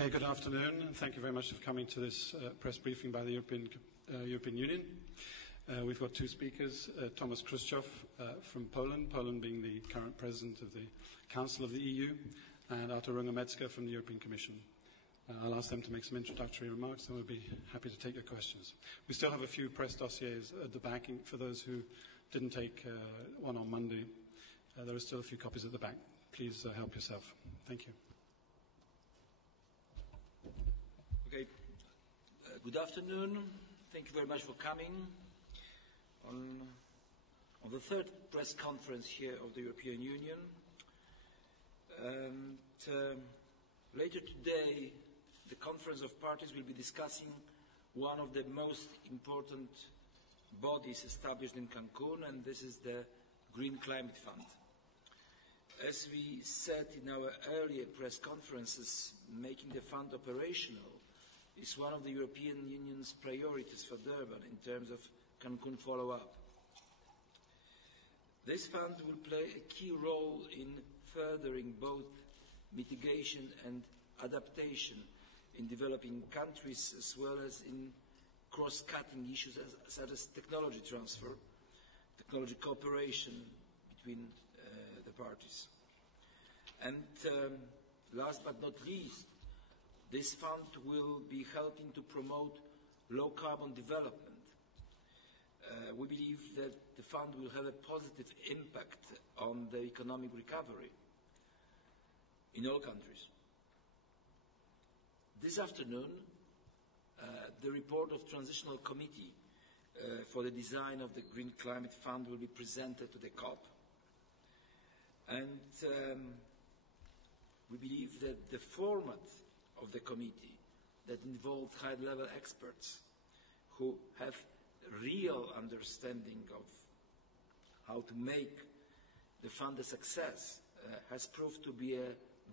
Okay, good afternoon, and thank you very much for coming to this press briefing by the European Union. We've got two speakers, Tomasz Krzysztof from Poland, Poland being the current president of the Council of the EU, and Artur Runge-Metzger from the European Commission. I'll ask them to make some introductory remarks, and we'll be happy to take your questions. We still have a few press dossiers at the back for those who didn't take one on Monday. There are still a few copies at the back. Please help yourself. Thank you. Okay. Good afternoon. Thank you very much for coming on the third press conference here of the European Union. And later today, the Conference of Parties will be discussing one of the most important bodies established in Cancun, and this is the Green Climate Fund. As we said in our earlier press conferences, making the fund operational is one of the European Union's priorities for Durban in terms of Cancun follow-up. This fund will play a key role in furthering both mitigation and adaptation in developing countries, as well as in cross-cutting issues such as technology transfer, technology cooperation between the parties. And last but not least, this fund will be helping to promote low-carbon development. We believe that the fund will have a positive impact on the economic recovery in all countries. This afternoon, the report of Transitional Committee for the design of the Green Climate Fund will be presented to the COP. And we believe that the format of the committee that involved high-level experts who have real understanding of how to make the fund a success has proved to be a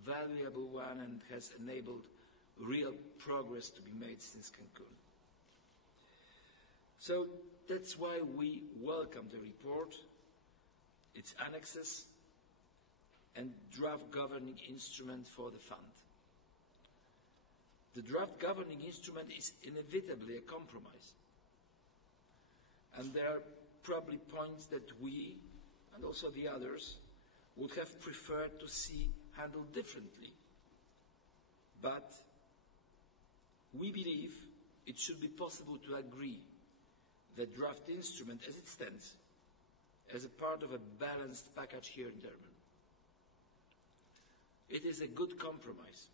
valuable one and has enabled real progress to be made since Cancun. So that's why we welcome the report, its annexes, and draft governing instrument for the fund. The draft governing instrument is inevitably a compromise. And there are probably points that we, and also the others, would have preferred to see handled differently. But we believe it should be possible to agree the draft instrument as it stands, as a part of a balanced package here in Durban. It is a good compromise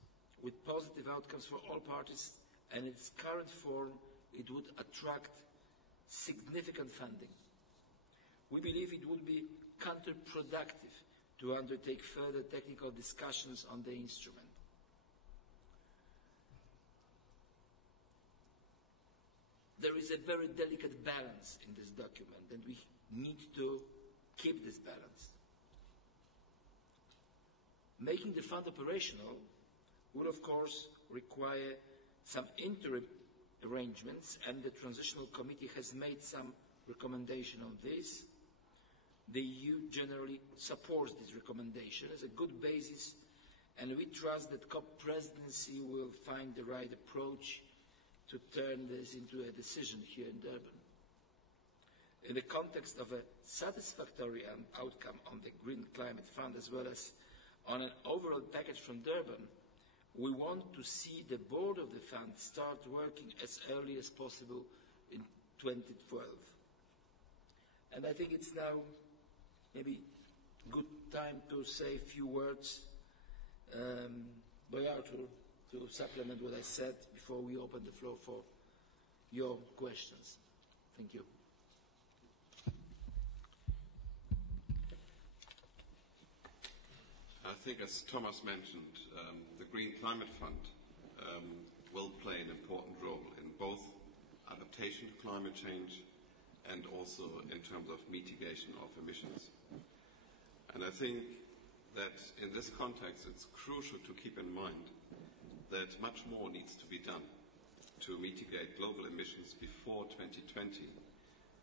with positive outcomes for all parties, and in its current form it would attract significant funding. We believe it would be counterproductive to undertake further technical discussions on the instrument. There is a very delicate balance in this document, and we need to keep this balance. Making the fund operational will, of course, require some interim arrangements, and the Transitional Committee has made some recommendation on this. The EU generally supports this recommendation as a good basis, and we trust that COP presidency will find the right approach to turn this into a decision here in Durban. In the context of a satisfactory outcome on the Green Climate Fund, as well as on an overall package from Durban, we want to see the board of the fund start working as early as possible in 2012. And I think it's now maybe a good time to say a few words by Artur to supplement what I said before we open the floor for your questions. Thank you. I think, as Thomas mentioned, the Green Climate Fund will play an important role in both adaptation to climate change and also in terms of mitigation of emissions. And I think that in this context it's crucial to keep in mind that much more needs to be done to mitigate global emissions before 2020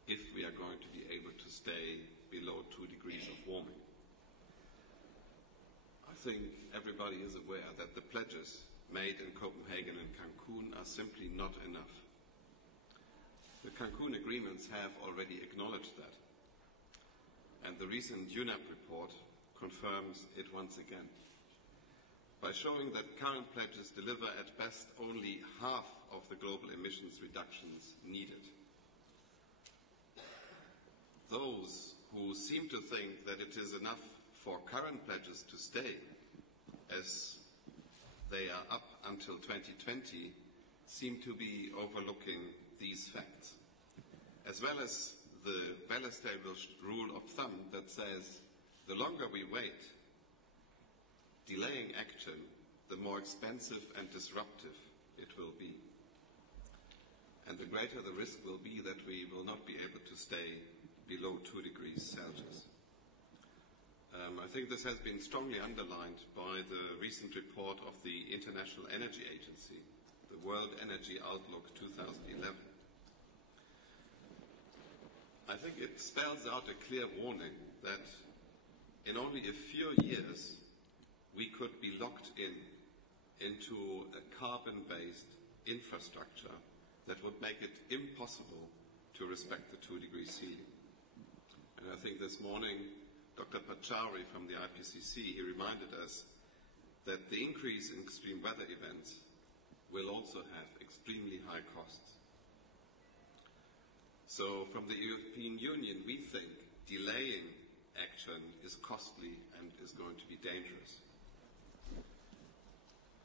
if we are going to be able to stay below 2 degrees of warming. I think everybody is aware that the pledges made in Copenhagen and Cancun are simply not enough. The Cancun agreements have already acknowledged that. And the recent UNEP report confirms it once again, by showing that current pledges deliver at best only half of the global emissions reductions needed. Those who seem to think that it is enough for current pledges to stay as they are up until 2020 seem to be overlooking these facts, as well as the well-established rule of thumb that says the longer we wait, delaying action, the more expensive and disruptive it will be. And the greater the risk will be that we will not be able to stay below 2 degrees Celsius. I think this has been strongly underlined by the recent report of the International Energy Agency, the World Energy Outlook 2011. I think it spells out a clear warning that in only a few years we could be locked into a carbon-based infrastructure that would make it impossible to respect the 2-degree ceiling. And I think this morning, Dr. Pachauri from the IPCC, he reminded us that the increase in extreme weather events will also have extremely high costs. So from the European Union, we think delaying action is costly and is going to be dangerous.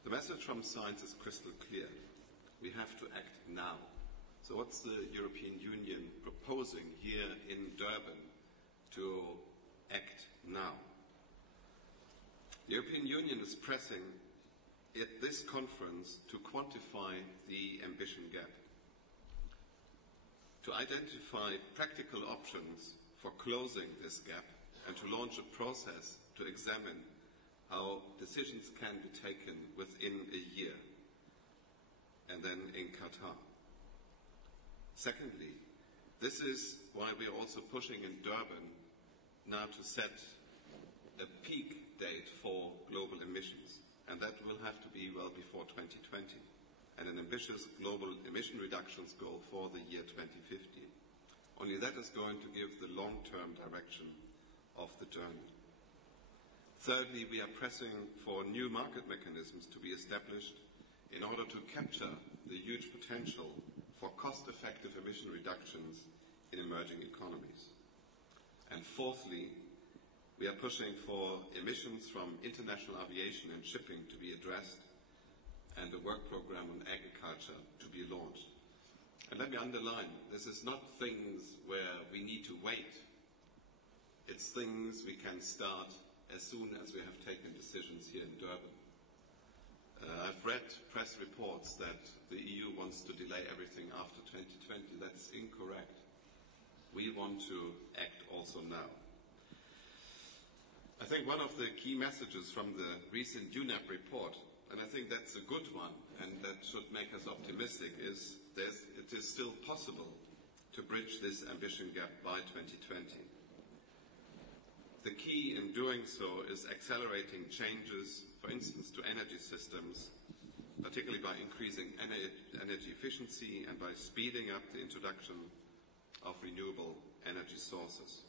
The message from science is crystal clear. We have to act now. So what's the European Union proposing here in Durban to act now? The European Union is pressing at this conference to quantify the ambition gap, to identify practical options for closing this gap, and to launch a process to examine how decisions can be taken within a year, and then in Qatar. Secondly, this is why we are also pushing in Durban now to set a peak date for global emissions, and that will have to be well before 2020, and an ambitious global emission reductions goal for the year 2050. Only that is going to give the long-term direction of the journey. Thirdly, we are pressing for new market mechanisms to be established in order to capture the huge potential for cost-effective emission reductions in emerging economies. And fourthly, we are pushing for emissions from international aviation and shipping to be addressed and a work program on agriculture to be launched. And let me underline, this is not things where we need to wait. It's things we can start as soon as we have taken decisions here in Durban. I've read press reports that the EU wants to delay everything after 2020. That's incorrect. We want to act also now. I think one of the key messages from the recent UNEP report, and I think that's a good one, and that should make us optimistic, is it is still possible to bridge this ambition gap by 2020. The key in doing so is accelerating changes, for instance, to energy systems, particularly by increasing energy efficiency and by speeding up the introduction of renewable energy sources.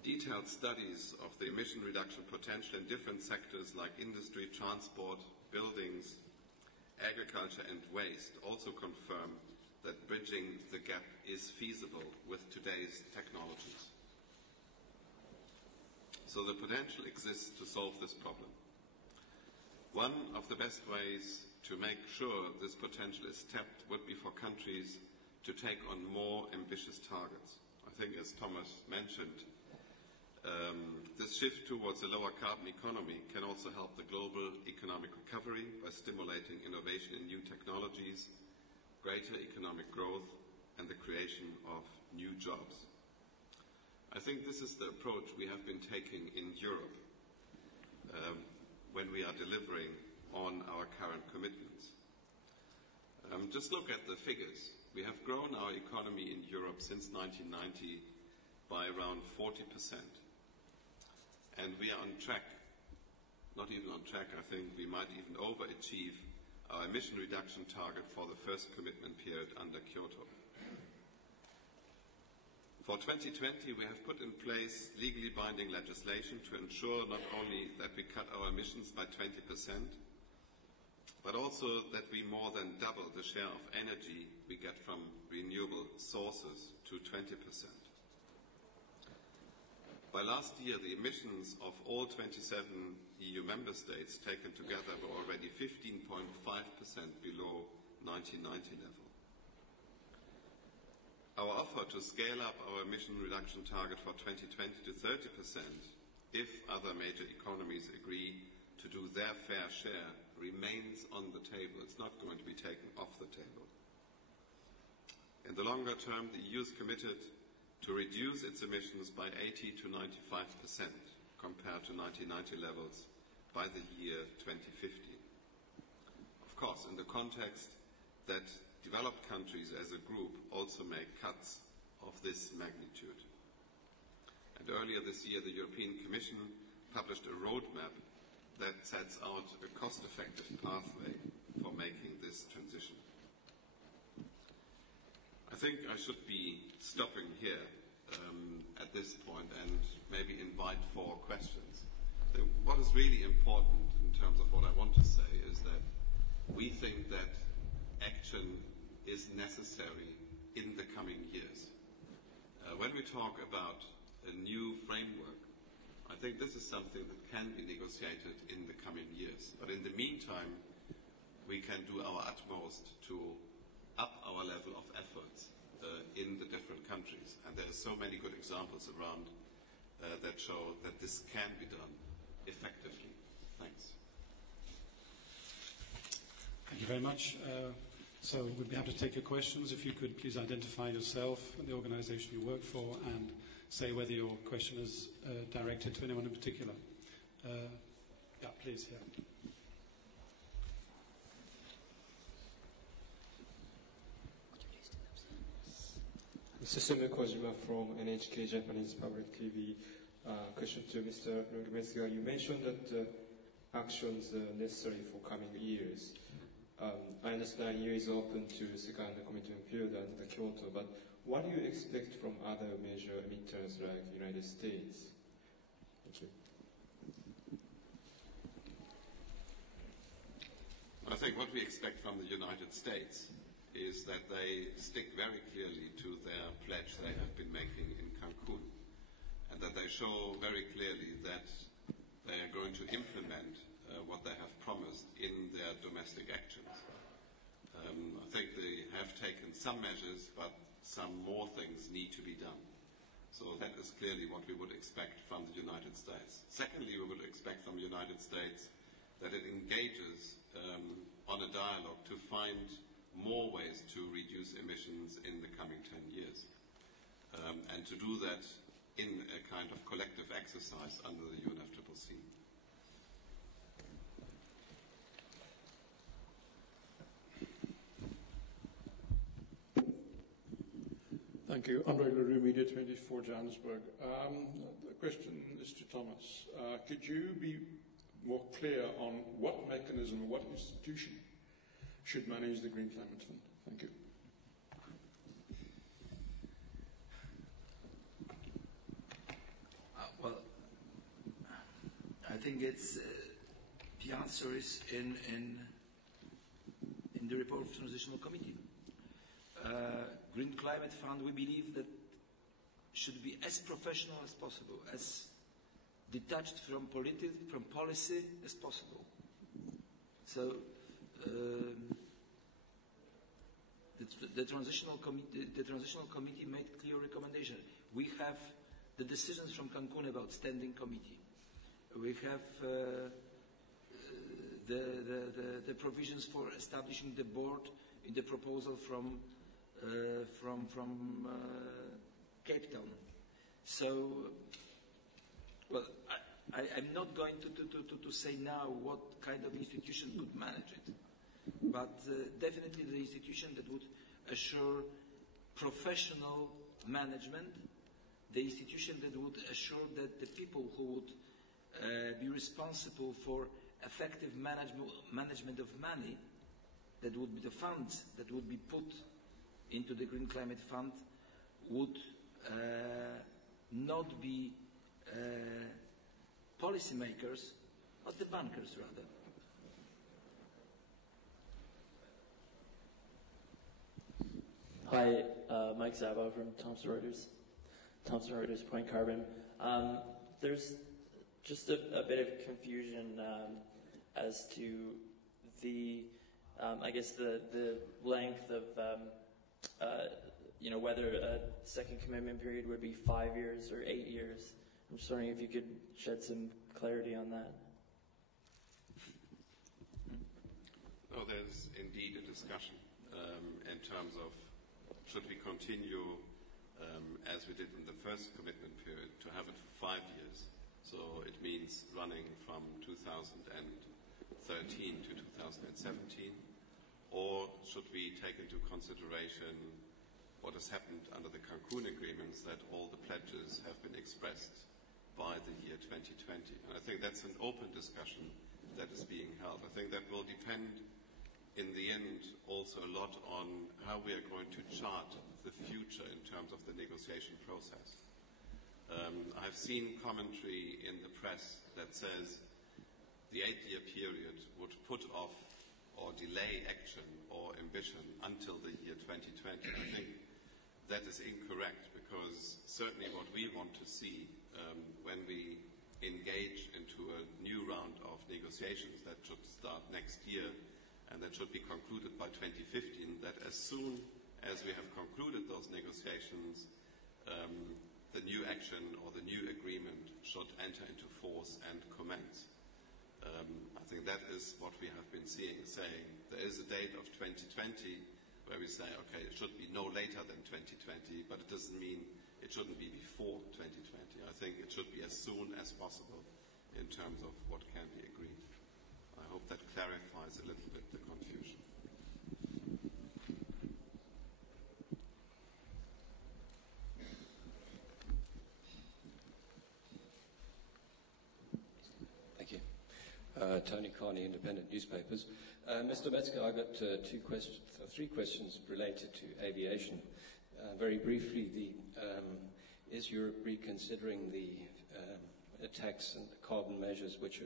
Detailed studies of the emission reduction potential in different sectors like industry, transport, buildings, agriculture and waste also confirm that bridging the gap is feasible with today's technologies. So the potential exists to solve this problem. One of the best ways to make sure this potential is tapped would be for countries to take on more ambitious targets. I think, as Thomas mentioned, this shift towards a lower carbon economy can also help the global economic recovery by stimulating innovation in new technologies, greater economic growth, and the creation of new jobs. I think this is the approach we have been taking in Europe when we are delivering on our current commitments. Just look at the figures. We have grown our economy in Europe since 1990 by around 40%. And we are on track not even on track. I think we might even overachieve our emission reduction target for the first commitment period under Kyoto. For 2020, we have put in place legally binding legislation to ensure not only that we cut our emissions by 20%, but also that we more than double the share of energy we get from renewable sources to 20%. By last year, the emissions of all 27 EU member states taken together were already 15.5% below 1990 level. Our offer to scale up our emission reduction target for 2020 to 30%, if other major economies agree to do their fair share, remains on the table. It's not going to be taken off the table. In the longer term, the EU is committed to reduce its emissions by 80 to 95% compared to 1990 levels by the year 2050. Of course, in the context that developed countries as a group also make cuts of this magnitude. And earlier this year, the European Commission published a roadmap that sets out a cost-effective pathway for making this transition. I think I should be stopping here at this point and maybe invite for questions. So what is really important in terms of what I want to say is that we think that action is necessary in the coming years. When we talk about a new framework, I think this is something that can be negotiated in the coming years. But in the meantime, we can do our utmost to up our level of efforts in the different countries. And there are so many good examples around that show that this can be done effectively. Thanks. Thank you very much. So we'd be happy to take your questions. If you could please identify yourself and the organization you work for and say whether your question is directed to anyone in particular. Yeah, please, yeah. Susumu Kojima from NHK Japanese Public TV. Question to Mr. Nurmezga. You mentioned that actions necessary for coming years. I understand EU is open to second commitment period under Kyoto, but what do you expect from other major emitters like the United States? Thank you. I think what we expect from the United States is that they stick very clearly to their pledge they have been making in Cancun, and that they show very clearly that they are going to implement what they have promised in their domestic actions. I think they have taken some measures, but some more things need to be done. So that is clearly what we would expect from the United States. Secondly, we would expect from the United States that it engages on a dialogue to find more ways to reduce emissions in the coming 10 years. And to do that in a kind of collective exercise under the UNFCCC. Thank you. Andre Leroux, Media 24, Johannesburg. The question is to Thomas. Could you be more clear on what mechanism, what institution should manage the Green Climate Fund? Thank you. Well, I think it's the answer is in the report of the Transitional Committee. Green Climate Fund, we believe that should be as professional as possible, as detached from policy as possible. So the Transitional Committee made clear recommendation. We have the decisions from Cancun about standing committee. We have the provisions for establishing the board in the proposal from Cape Town. So, well, I'm not going to say now what kind of institution could manage it, but definitely the institution that would assure professional management, the institution that would assure that the people who would be responsible for effective management of money, that would be the funds that would be put into the Green Climate Fund, would not be policymakers, but the bankers rather. Hi, Mike Zabo from Thomson Reuters Point Carbon. There's just a bit of confusion as to the, I guess the length of, whether a second commitment period would be 5 years or 8 years. I'm just wondering if you could shed some clarity on that. No, there's indeed a discussion in terms of should we continue as we did in the first commitment period to have it for 5 years. So it means running from 2013 to 2017, or should we take into consideration what has happened under the Cancun agreements, that all the pledges have been expressed by the year 2020. And I think that's an open discussion that is being held. I think that will depend in the end also a lot on how we are going to chart the future in terms of the negotiation process. I've seen commentary in the press that says the 8-year period would put off or delay action or ambition until the year 2020. I think that is incorrect, because certainly what we want to see when we engage into a new round of negotiations that should start next year and that should be concluded by 2015, that as soon as we have concluded those negotiations, the new action or the new agreement should enter into force and commence. I think that is what we have been seeing, saying there is a date of 2020 where we say, okay, it should be no later than 2020, but it doesn't mean it shouldn't be before 2020. I think it should be as soon as possible in terms of what can be agreed. I hope that clarifies a little bit the confusion. Thank you. Tony Carney, Independent Newspapers. Mr. Metzger, I've got three questions related to aviation. Very briefly, is Europe reconsidering the tax and carbon measures which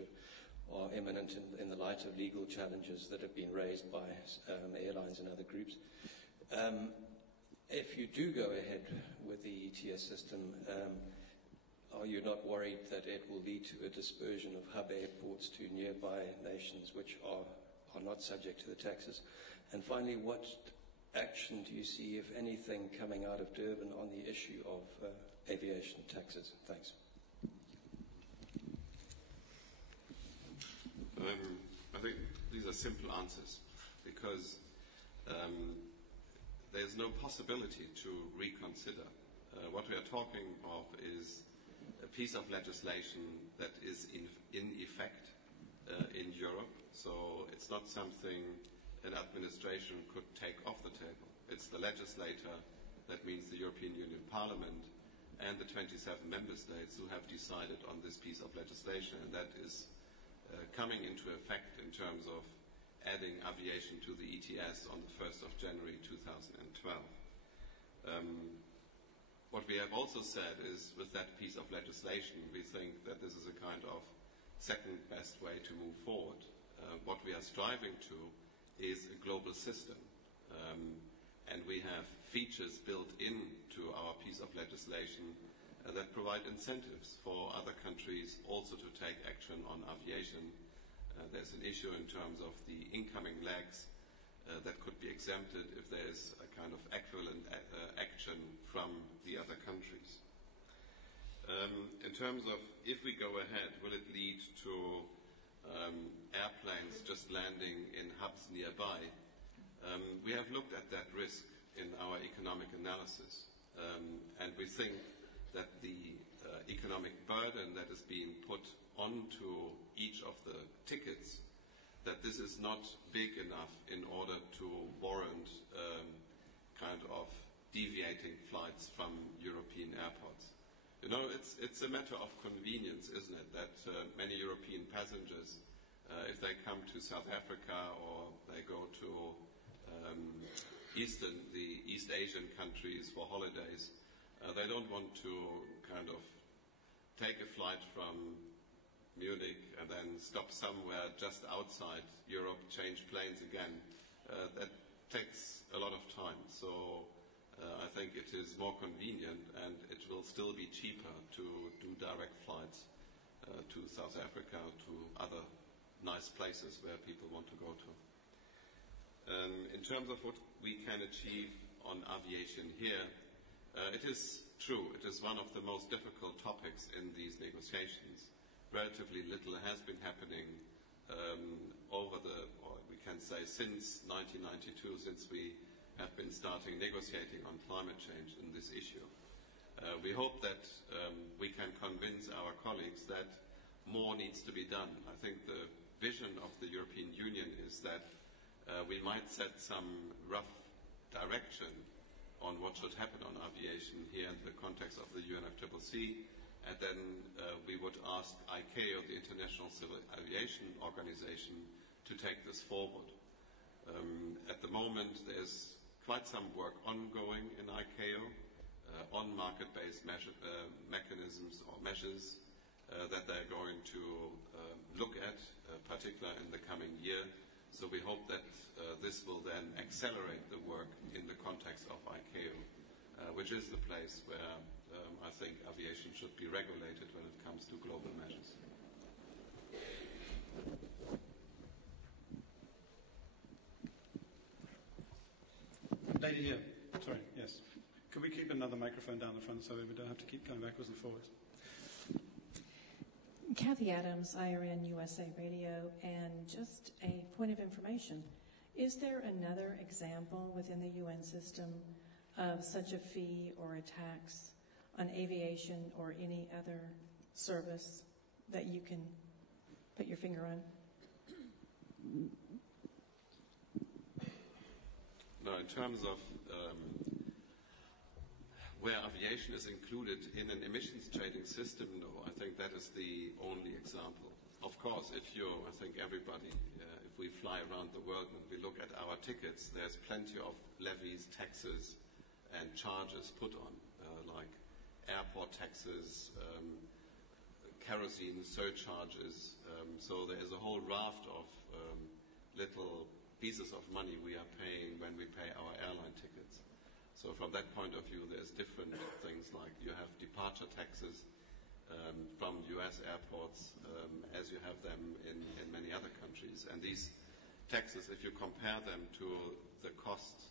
are imminent in the light of legal challenges that have been raised by airlines and other groups? If you do go ahead with the ETS system, are you not worried that it will lead to a dispersion of hub airports to nearby nations which are not subject to the taxes? And finally, what action do you see, if anything, coming out of Durban on the issue of aviation taxes? Thanks. I think these are simple answers, because there's no possibility to reconsider. What we are talking of is a piece of legislation that is in effect in Europe. So it's not something an administration could take off the table. It's the legislator, that means the European Union Parliament, and the 27 member states who have decided on this piece of legislation, and that is coming into effect in terms of adding aviation to the ETS on the 1st of January 2012. What we have also said is, with that piece of legislation, we think that this is a kind of second best way to move forward. What we are striving to is a global system, and we have features built into our piece of legislation that provide incentives for other countries also to take action on aviation. There's an issue in terms of the incoming legs that could be exempted if there is a kind of equivalent action from the other countries. In terms of if we go ahead, will it lead to airplanes just landing in hubs nearby? We have looked at that risk in our economic analysis, and we think that the economic burden that is being put onto each of the tickets, that this is not big enough in order to warrant kind of deviating flights from European airports. You know, it's a matter of convenience, isn't it, that many European passengers, if they come to South Africa or they go to the East Asian countries for holidays, they don't want to kind of take a flight from Munich and then stop somewhere just outside Europe, change planes again. That takes a lot of time. So I think it is more convenient, and it will still be cheaper to do direct flights to South Africa, to other nice places where people want to go to. In terms of what we can achieve on aviation here, it is true, it is one of the most difficult topics in these negotiations. Relatively little has been happening or we can say since 1992, since we have been starting negotiating on climate change in this issue. We hope that we can convince our colleagues that more needs to be done. I think the vision of the European Union is that we might set some rough direction on what should happen on aviation here in the context of the UNFCCC, and then we would ask ICAO, the International Civil Aviation Organization, to take this forward. At the moment, there's quite some work ongoing in ICAO on market-based mechanisms or measures that they're going to look at, particularly in the coming year. So we hope that this will then accelerate the work in the context of ICAO, which is the place where I think aviation should be regulated when it comes to global measures. Lady here. Sorry, yes. Could we keep another microphone down the front so we don't have to keep going backwards and forwards? Kathy Adams, IRN USA Radio, and just a point of information. Is there another example within the UN system of such a fee or a tax on aviation or any other service that you can put your finger on? No, in terms of where aviation is included in an emissions trading system, no, I think that is the only example. Of course, I think everybody, if we fly around the world and we look at our tickets, there's plenty of levies, taxes, and charges put on, like airport taxes, kerosene surcharges. So there is a whole raft of little pieces of money we are paying when we pay our airline tickets. So from that point of view, there's different things, like you have departure taxes from US airports as you have them in many other countries. And these taxes, if you compare them to the cost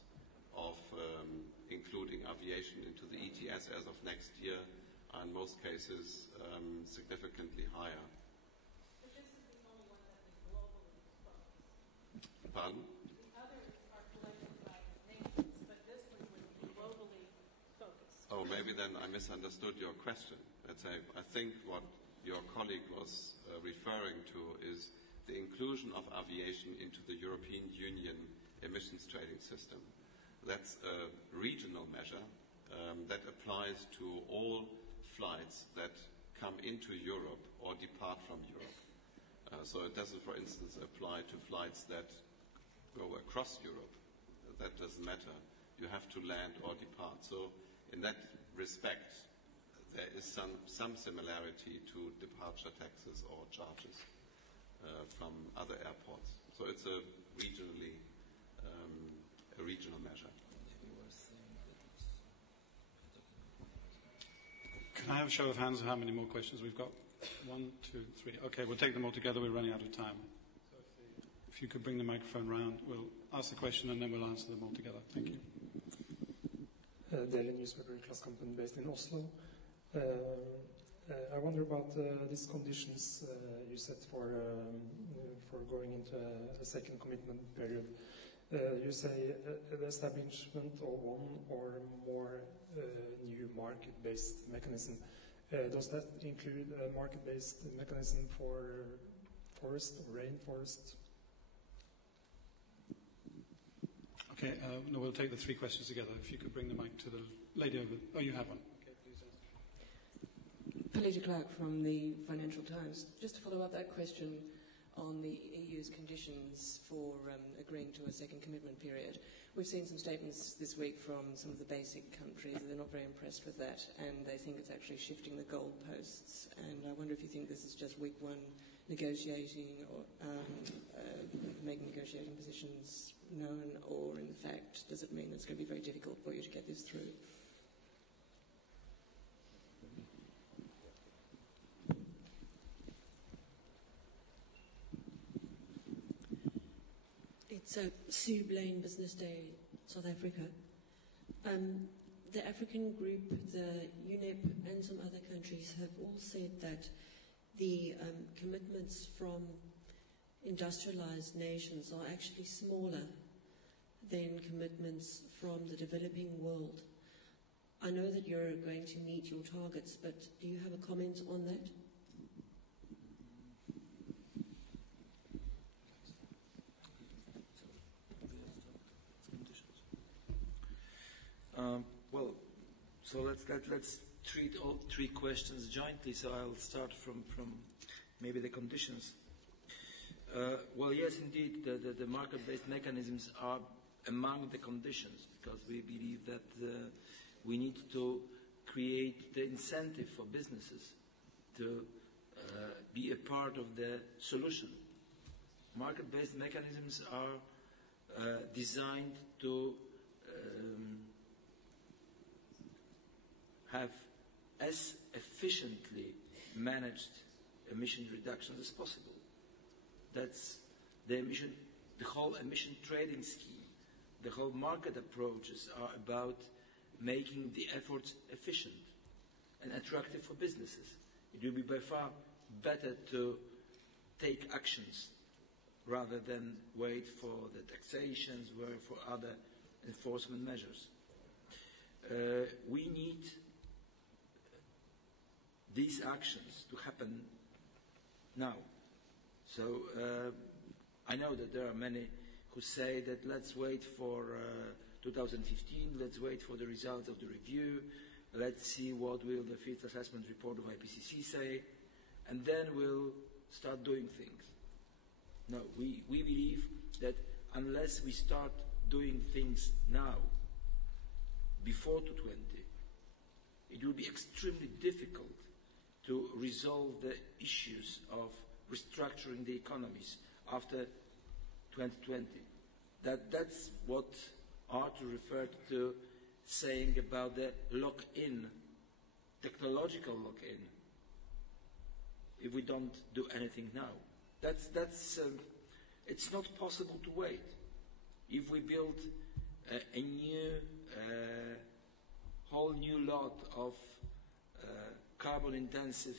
of including aviation into the ETS as of next year, are in most cases significantly higher. But this is the only one that is globally focused. Pardon? The others are collected by nations, but this one would be globally focused. Oh, maybe then I misunderstood your question. I think what your colleague was referring to is the inclusion of aviation into the European Union emissions trading system. That's a regional measure that applies to all flights that come into Europe or depart from Europe. So it doesn't, for instance, apply to flights that go across Europe. That doesn't matter. You have to land or depart. So in that respect, there is some similarity to departure taxes or charges from other airports. So it's a regional measure. Can I have a show of hands of how many more questions we've got? 1, 2, 3. Okay, we'll take them all together. We're running out of time. So if you could bring the microphone round, we'll ask the question and then we'll answer them all together. Thank you. Daily newspaper Klassekampen based in Oslo. I wonder about these conditions you set for going into a second commitment period. You say the establishment of one or more new market-based mechanism. Does that include a market-based mechanism for forest or rainforest? Okay, no, we'll take the three questions together. If you could bring the mic to the lady over. Oh, you have one. Okay, please Colette Clark from the Financial Times. Just to follow up that question on the EU's conditions for agreeing to a second commitment period. We've seen some statements this week from some of the basic countries. They're not very impressed with that, and they think it's actually shifting the goalposts. And I wonder if you think this is just week one negotiating or making negotiating positions known, or in fact, does it mean it's going to be very difficult for you to get this through? It's Sue Blaine, Business Day, South Africa. The African group, the UNEP, and some other countries have all said that the commitments from industrialized nations are actually smaller than commitments from the developing world. I know that you're going to meet your targets, but do you have a comment on that? So let's treat all three questions jointly. So I'll start from maybe the conditions. Well, yes, indeed, the market-based mechanisms are among the conditions, because we believe that we need to create the incentive for businesses to be a part of the solution. Market-based mechanisms are designed to have as efficiently managed emission reductions as possible. That's the whole emission trading scheme, the whole market approaches are about making the efforts efficient and attractive for businesses. It will be by far better to take actions rather than wait for the taxations, wait for other enforcement measures. We need these actions to happen now. So I know that there are many who say that let's wait for 2015, let's wait for the results of the review, let's see what will the fifth assessment report of IPCC say, and then we'll start doing things. No, we believe that unless we start doing things now, before 2020, it will be extremely difficult to resolve the issues of restructuring the economies after 2020. That's what Arthur referred to saying about the lock-in, technological lock-in, if we don't do anything now. It's not possible to wait. If we build a whole new lot of carbon-intensive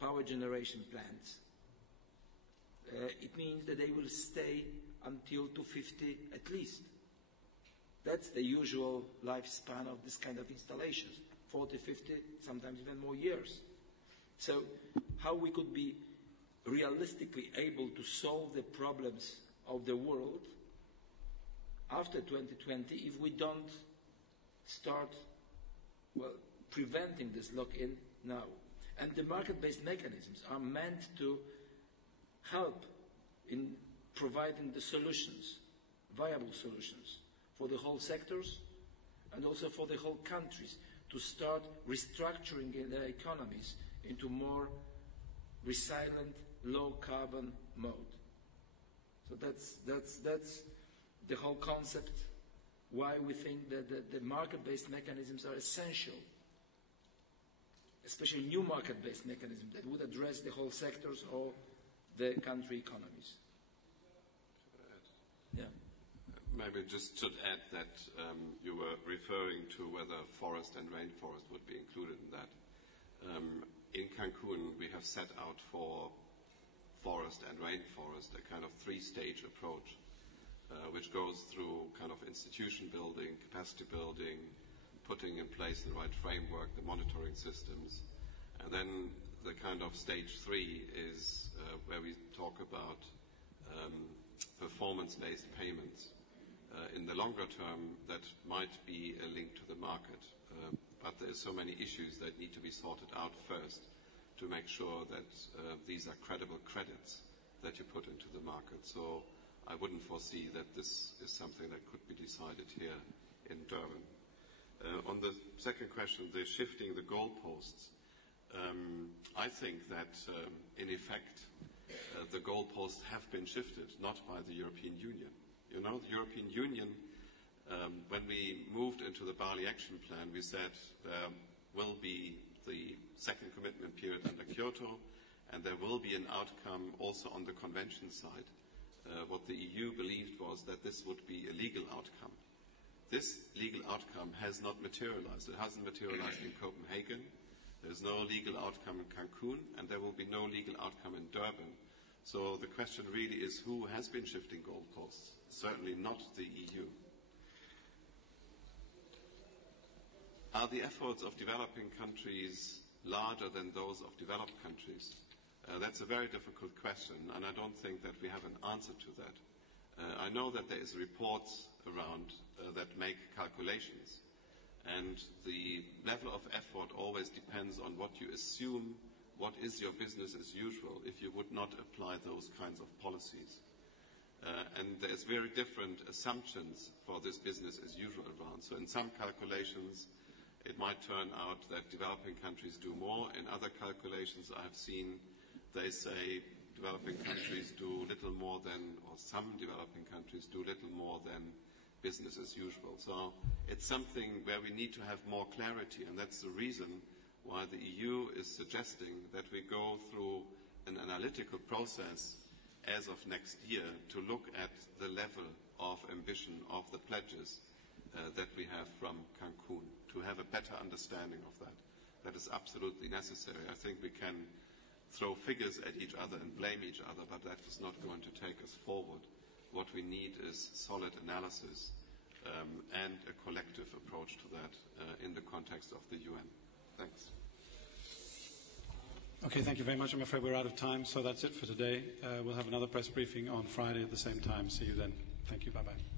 power generation plants, it means that they will stay until 2050 at least. That's the usual lifespan of this kind of installations, 40, 50, sometimes even more years. So how we could be realistically able to solve the problems of the world after 2020 if we don't start, preventing this lock-in now. And the market-based mechanisms are meant to help in providing the solutions, viable solutions, for the whole sectors and also for the whole countries to start restructuring their economies into more resilient, low-carbon mode. So that's the whole concept, why we think that the market-based mechanisms are essential, especially new market-based mechanisms that would address the whole sectors or the country economies. Yeah. Maybe just should add that you were referring to whether forest and rainforest would be included in that. In Cancun, we have set out for forest and rainforest a kind of three-stage approach, which goes through kind of institution building, capacity building, putting in place the right framework, the monitoring systems. And then the kind of stage 3 is where we talk about performance-based payments. In the longer term, that might be a link to the market. But there are so many issues that need to be sorted out first to make sure that these are credible credits that you put into the market. So I wouldn't foresee that this is something that could be decided here in Durban. On the second question, the shifting the goalposts, I think that in effect the goalposts have been shifted, not by the European Union. You know, the European Union, when we moved into the Bali Action Plan, we said there will be the second commitment period under Kyoto, and there will be an outcome also on the convention side. What the EU believed was that this would be a legal outcome. This legal outcome has not materialized. It hasn't materialized in Copenhagen. There's no legal outcome in Cancun, and there will be no legal outcome in Durban. So the question really is, who has been shifting goalposts? Certainly not the EU. Are the efforts of developing countries larger than those of developed countries? That's a very difficult question, and I don't think that we have an answer to that. I know that there is reports around that make calculations, and the level of effort always depends on what you assume, what is your business as usual, if you would not apply those kinds of policies. And there's very different assumptions for this business as usual round. So in some calculations, it might turn out that developing countries do more. In other calculations I have seen, they say developing countries do little more than, or some developing countries do little more than business as usual. So it's something where we need to have more clarity, and that's the reason why the EU is suggesting that we go through an analytical process as of next year to look at the level of ambition of the pledges that we have from Cancun, to have a better understanding of that. That is absolutely necessary. I think we can throw figures at each other and blame each other, but that is not going to take us forward. What we need is solid analysis and a collective approach to that in the context of the UN. Thanks. Okay, thank you very much. I'm afraid we're out of time, so that's it for today. We'll have another press briefing on Friday at the same time. See you then. Thank you. Bye-bye.